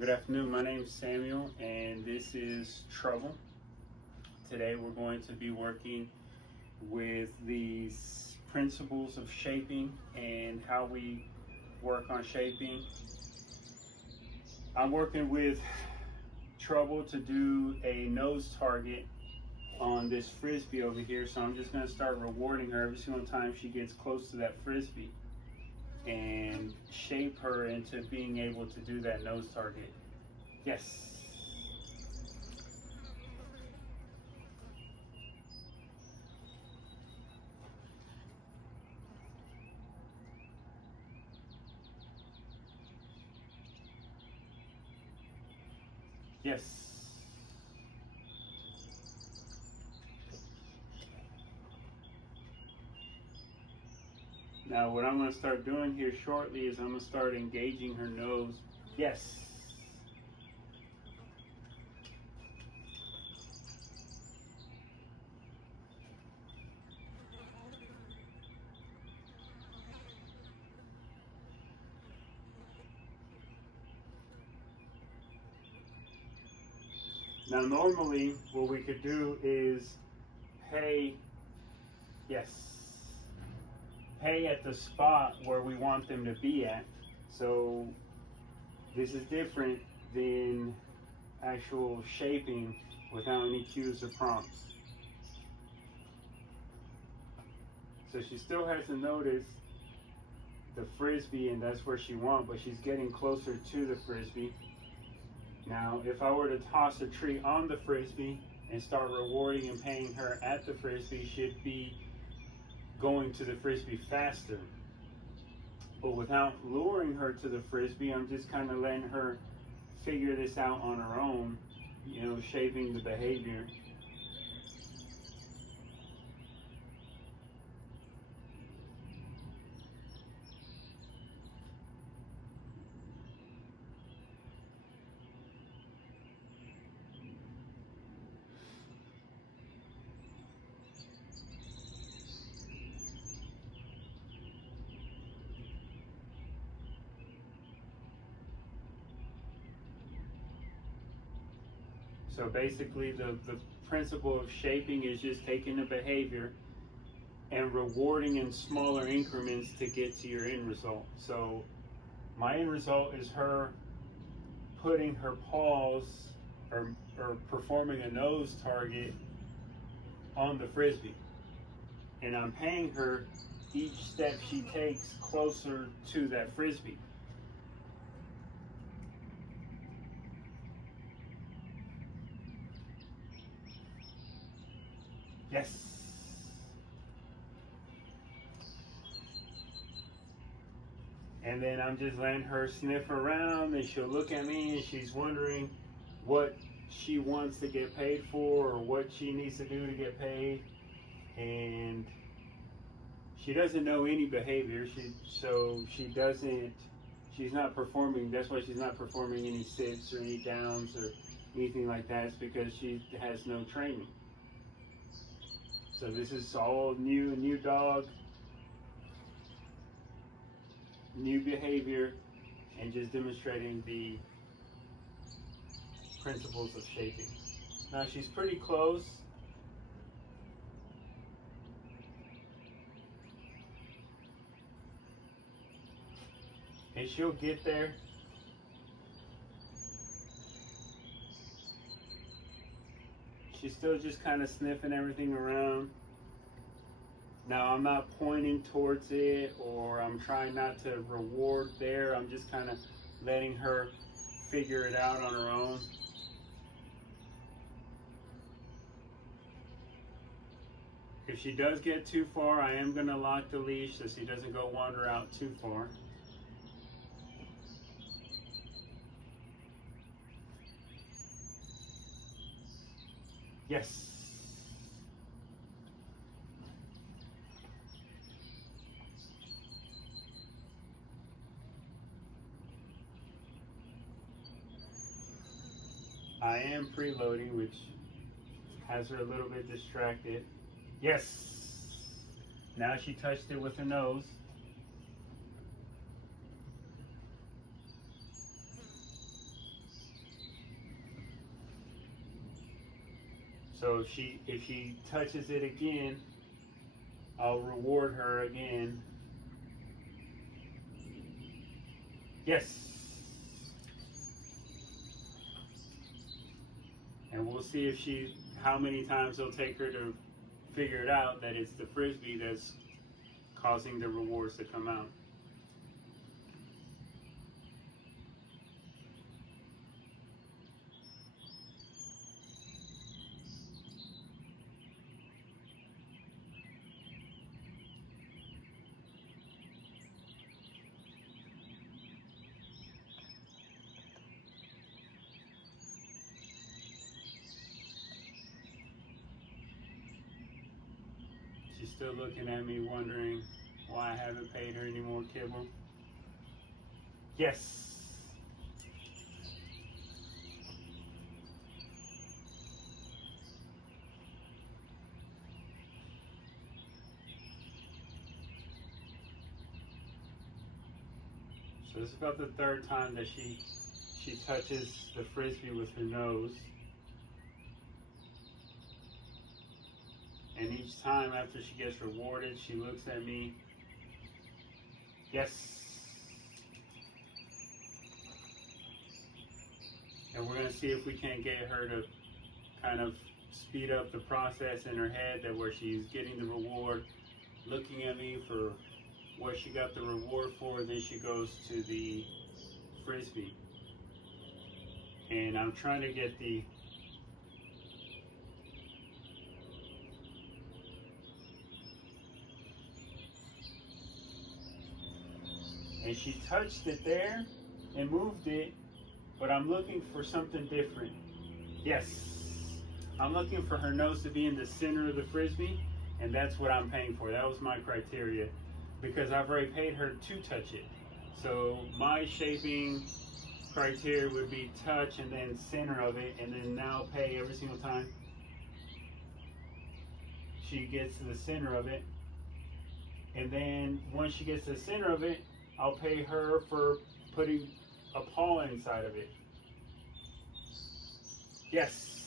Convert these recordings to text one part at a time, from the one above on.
Good afternoon, my name is Samuel and this is Trouble. Today we're going to be working with these principles of shaping and how we work on shaping. I'm working with Trouble to do a nose target on this frisbee over here, so I'm just going to start rewarding her every single time she gets close to that frisbee and shape her into being able to do that nose target. Yes. Yes. Now what I'm going to start doing here shortly is I'm going to start engaging her nose. Yes. Now normally what we could do is pay, yes, pay at the spot where we want them to be at. So this is different than actual shaping without any cues or prompts. So she still has to notice the frisbee and that's where she wants, but she's getting closer to the frisbee. Now, if I were to toss a tree on the frisbee and start rewarding and paying her at the frisbee, she'd be going to the frisbee faster. But without luring her to the frisbee, I'm just kind of letting her figure this out on her own, shaping the behavior. So basically the principle of shaping is just taking the behavior and rewarding in smaller increments to get to your end result. So my end result is her putting her paws or performing a nose target on the frisbee. And I'm paying her each step she takes closer to that frisbee. Yes. And then I'm just letting her sniff around and she'll look at me and she's wondering what she wants to get paid for or what she needs to do to get paid. And she doesn't know any behavior, she's not performing. That's why she's not performing any sits or any downs or anything like that. It's because she has no training. So this is all new dog, new behavior, and just demonstrating the principles of shaping. Now she's pretty close. And she'll get there. She's still just kind of sniffing everything around. Now I'm not pointing towards it or I'm trying not to reward there. I'm just kind of letting her figure it out on her own. If she does get too far, I am going to lock the leash so she doesn't go wander out too far. Yes. I am preloading, which has her a little bit distracted. Yes. Now she touched it with her nose. So if she touches it again, I'll reward her again. Yes. And we'll see if how many times it'll take her to figure it out that it's the Frisbee that's causing the rewards to come out. She's still looking at me wondering why I haven't paid her any more kibble. Yes. So this is about the third time that she touches the Frisbee with her nose. And each time after she gets rewarded, she looks at me. Yes. And we're gonna see if we can't get her to kind of speed up the process in her head, that where she's getting the reward, looking at me for what she got the reward for, then she goes to the Frisbee. And I'm trying to get the and she touched it there and moved it, but I'm looking for something different. Yes, I'm looking for her nose to be in the center of the Frisbee, and that's what I'm paying for. That was my criteria, because I've already paid her to touch it. So my shaping criteria would be touch and then center of it, and then now pay every single time she gets to the center of it. And then once she gets to the center of it, I'll pay her for putting a paw inside of it. Yes.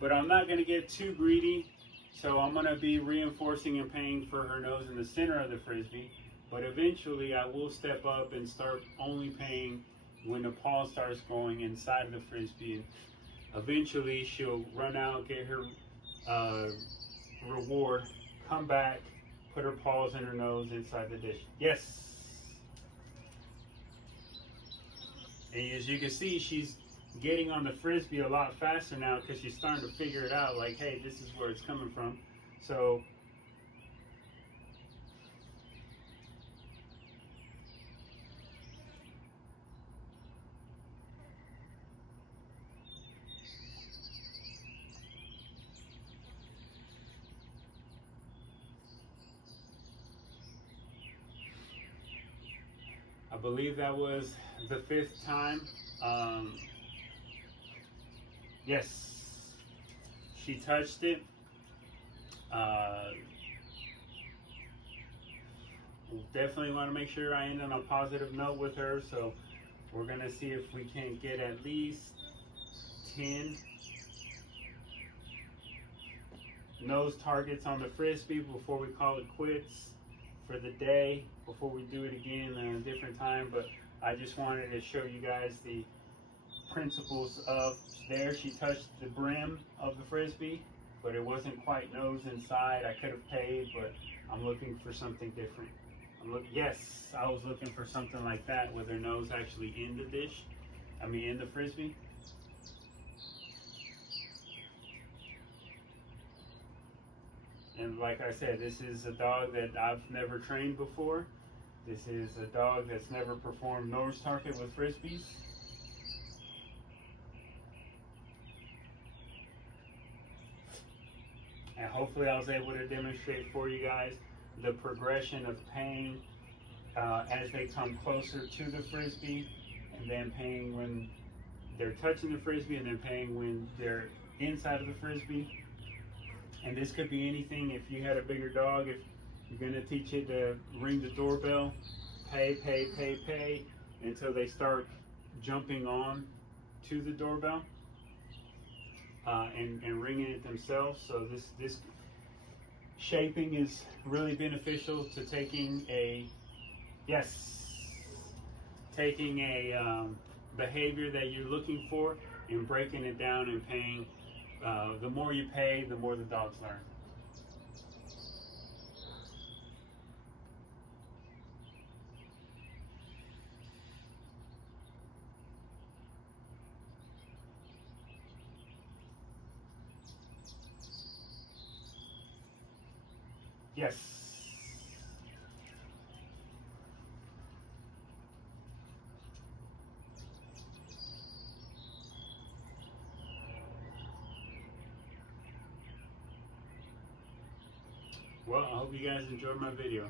But I'm not going to get too greedy, so I'm going to be reinforcing and paying for her nose in the center of the Frisbee. But eventually I will step up and start only paying when the paw starts going inside of the Frisbee. And eventually she'll run out, get her reward, come back, put her paws and her nose inside the dish. Yes. And as you can see, she's getting on the Frisbee a lot faster now, because she's starting to figure it out, like, hey, this is where it's coming from. So I believe that was the 5th time. Yes, she touched it. Definitely want to make sure I end on a positive note with her, so we're going to see if we can get at least 10 nose targets on the Frisbee before we call it quits for the day, before we do it again at a different time. But I just wanted to show you guys the principles of there. She touched the brim of the Frisbee, but it wasn't quite nose inside. I could have paid, but I'm looking for something different. Yes, I was looking for something like that with her nose actually in the dish. I mean, in the Frisbee. And like I said, this is a dog that I've never trained before. This is a dog that's never performed nose target with Frisbees. And hopefully I was able to demonstrate for you guys the progression of paying as they come closer to the Frisbee, and then paying when they're touching the Frisbee, and then paying when they're inside of the Frisbee. And this could be anything. If you had a bigger dog, if you're going to teach it to ring the doorbell, pay until they start jumping on to the doorbell. and ringing it themselves. So this shaping is really beneficial to taking a behavior that you're looking for and breaking it down and paying. The more you pay, the more the dogs learn. Yes. Well, I hope you guys enjoyed my video.